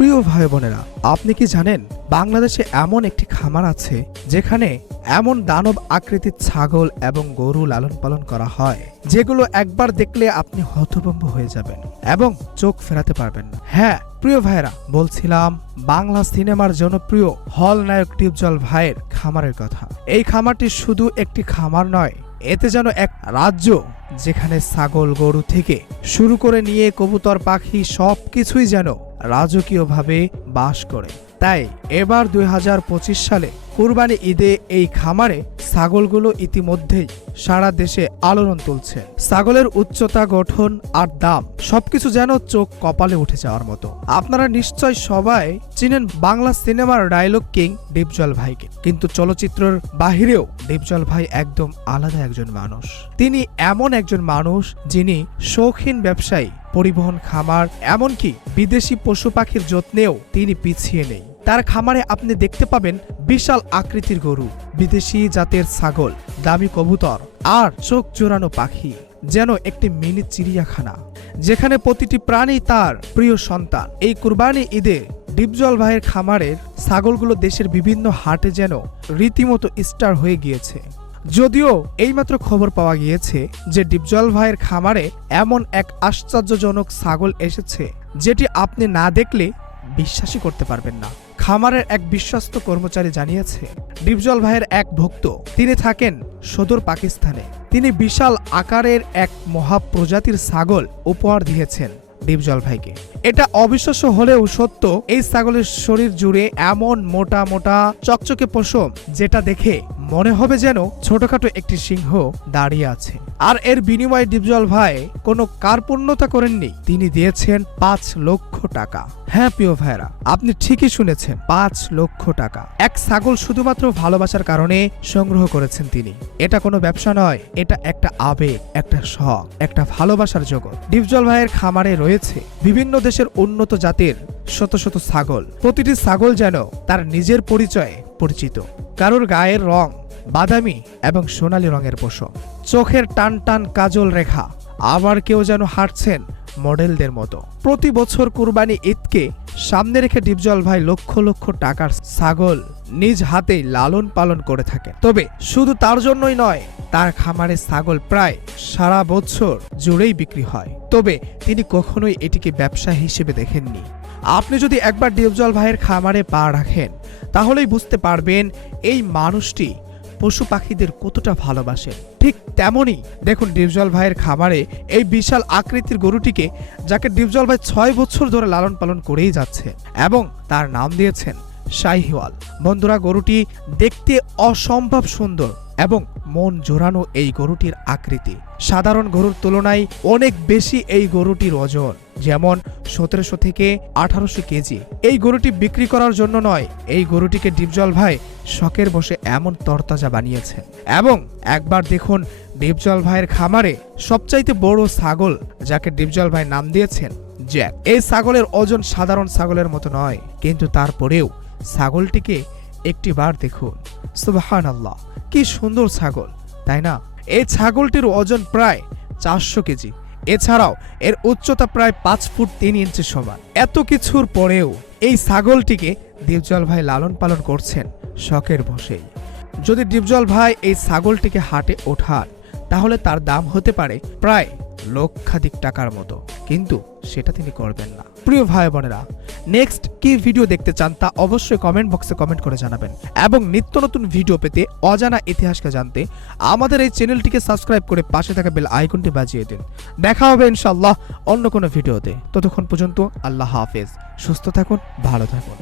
প্রিয় ভাই বোনেরা, আপনি কি জানেন বাংলাদেশে এমন একটি খামার আছে যেখানে এমন দানব আকৃতির ছাগল এবং গরু লালন পালন করা হয় যেগুলো একবার দেখলে আপনি হতভম্ব হয়ে যাবেন এবং চোখ ফেরাতে পারবেন না। হ্যাঁ প্রিয় ভাইরা, বলছিলাম বাংলা সিনেমার জনপ্রিয় হল নায়ক ডিপজল ভাইয়ের খামারের কথা। এই খামারটি শুধু একটি খামার নয়, এতে যেন এক রাজ্য, যেখানে ছাগল গরু থেকে শুরু করে নিয়ে কবুতর পাখি সবকিছুই যেন রাজকীয়ভাবে বাস করে। তাই এবার ২০২৫ সালে কুরবানি ঈদে এই খামারে ছাগলগুলো ইতিমধ্যেই সারা দেশে আলোড়ন তুলছে। ছাগলের উচ্চতা, গঠন আর দাম সবকিছু যেন চোখ কপালে উঠে যাওয়ার মতো। আপনারা নিশ্চয় সবাই চিনেন বাংলা সিনেমার ডায়লগ কিং ডিপজল ভাইকে, কিন্তু চলচ্চিত্রের বাহিরেও ডিপজল ভাই একদম আলাদা একজন মানুষ। তিনি এমন একজন মানুষ যিনি শৌখিন ব্যবসায়ী, পরিবহন, খামার, এমনকি বিদেশি পশু পাখির যত্নেও তিনি পিছিয়ে নেই। তার খামারে আপনি দেখতে পাবেন বিশাল আকৃতির গরু, বিদেশি জাতের ছাগল, দামি কবুতর আর চোখ জোড়ানো পাখি, যেন একটি মিনি চিড়িয়াখানা যেখানে প্রতিটি প্রাণী তার প্রিয় সন্তান। এই কুরবানি ঈদে ডিপজল ভাইয়ের খামারের ছাগলগুলো দেশের বিভিন্ন হাটে যেন রীতিমতো স্টার হয়ে গিয়েছে। যদিও এইমাত্র খবর পাওয়া গিয়েছে যে ডিপজল ভাইয়ের খামারে এমন এক আশ্চর্যজনক ছাগল এসেছে যেটি আপনি না দেখলে বিশ্বাসই করতে পারবেন না। খামারের এক বিশ্বস্ত কর্মচারী জানিয়েছে, ডিপজল ভাইয়ের এক ভক্ত, তিনি থাকেন সদর পাকিস্তানে, তিনি বিশাল আকারের এক মহাপ্রজাতির ছাগল উপহার দিয়েছেন ডিপজল ভাইকে। এটা অবিশ্বাস্য হলেও সত্য, এই ছাগলের শরীর জুড়ে এমন মোটা মোটা চকচকে পশম যেটা দেখে মনে হবে যেন ছোটখাটো একটি সিংহ দাঁড়িয়ে আছে। আর এর বিনিময়ে ডিপজল ভাই কোনো কার্পণ্যতা করেননি, তিনি দিয়েছেন ৫ লক্ষ টাকা। হ্যাঁ প্রিয় ভাইরা, আপনি ঠিকই শুনেছেন, ৫ লক্ষ টাকা। এক ছাগল শুধুমাত্র ভালোবাসার কারণে সংগ্রহ করেছেন তিনি। এটা কোনো ব্যবসা নয়, এটা একটা আবেগ, একটা শখ, একটা ভালোবাসার জগৎ। ডিপজল ভাইয়ের খামারে রয়েছে বিভিন্ন দেশের উন্নত জাতের শত শত ছাগল। প্রতিটি ছাগল যেন তার নিজের পরিচয়ে পরিচিত। কারোর গায়ের রং বাদামি এবং সোনালী রঙের পশম, চোখের টান টান কাজল রেখা, আবার কেউ যেন হাঁটছেন মডেলদের মতো। প্রতি বছর কুরবানি ঈদকে সামনে রেখে ডিপজল ভাই লক্ষ লক্ষ টাকার ছাগল নিজ হাতেই লালন পালন করে থাকেন। তবে শুধু তার জন্যই নয়, তার খামারে ছাগল প্রায় সারা বছর জুড়েই বিক্রি হয়। তবে তিনি কখনোই এটিকে ব্যবসা হিসেবে দেখেননি। আপনি যদি একবার ডিপজল ভাইয়ের খামারে পা রাখেন তাহলেই বুঝতে পারবেন এই মানুষটি পশু পাখিদের কতটা ভালোবাসেন। ঠিক তেমনি দেখুন ডিপজল ভাইয়ের খামারে এই বিশাল আকৃতির গরুটিকে, যাকে ডিপজল ভাই ৬ বছর ধরে লালন পালন করেই যাচ্ছে এবং তার নাম দিয়েছেন শাহিওয়াল। বন্ধুরা, গরুটি দেখতে অসম্ভব সুন্দর এবং মন জোড়ানো। এই গরুটির আকৃতি সাধারণ গরুর তুলনায় অনেক বেশি। এই গরুটির ওজন যেমন ১৭০০ থেকে ১৮০০ কেজি। এই গরুটি বিক্রি করার জন্য নয়, এই গরুটিকে ডিপজল ভাই শখের বসে এমন তরতাজা বানিয়েছেন। এবং একবার দেখুন ডিপজল ভাইয়ের খামারে সবচাইতে বড় ছাগল, যাকে ডিপজল ভাই নাম দিয়েছেন জ্যাক। এই ছাগলের ওজন সাধারণ ছাগলের মতো নয়, কিন্তু তারপরেও ছাগলটিকে একটি বার দেখুন। সুবহানাল্লাহ, কি সুন্দর ছাগল, তাই না? এই ছাগলটির ওজন প্রায় ৪০০ কেজি। এছাড়াও এর উচ্চতা প্রায় ৫ ফুট ৩ ইঞ্চি সমান। এত কিছুর পরেও এই ছাগলটিকে ডিপজল ভাই লালন পালন করছেন শখের বশেই। যদি ডিপজল ভাই এই ছাগলটিকে হাটে ওঠান তাহলে তার দাম হতে পারে প্রায় লক্ষাধিক টাকার মতো, কিন্তু সেটা তিনি করবেন না। প্রিয় ভাই বোনেরা, নেক্সট কি ভিডিও দেখতে চান তা অবশ্যই কমেন্ট বক্সে কমেন্ট করে জানাবেন এবং নিত্য নতুন ভিডিও পেতে, অজানা ইতিহাসকে জানতে আমাদের এই চ্যানেলটিকে সাবস্ক্রাইব করে পাশে থাকা বেল আইকনটি বাজিয়ে দিন। দেখা হবে ইনশাআল্লাহ অন্য কোনো ভিডিওতে। ততক্ষণ পর্যন্ত আল্লাহ হাফেজ। সুস্থ থাকুন, ভালো থাকুন।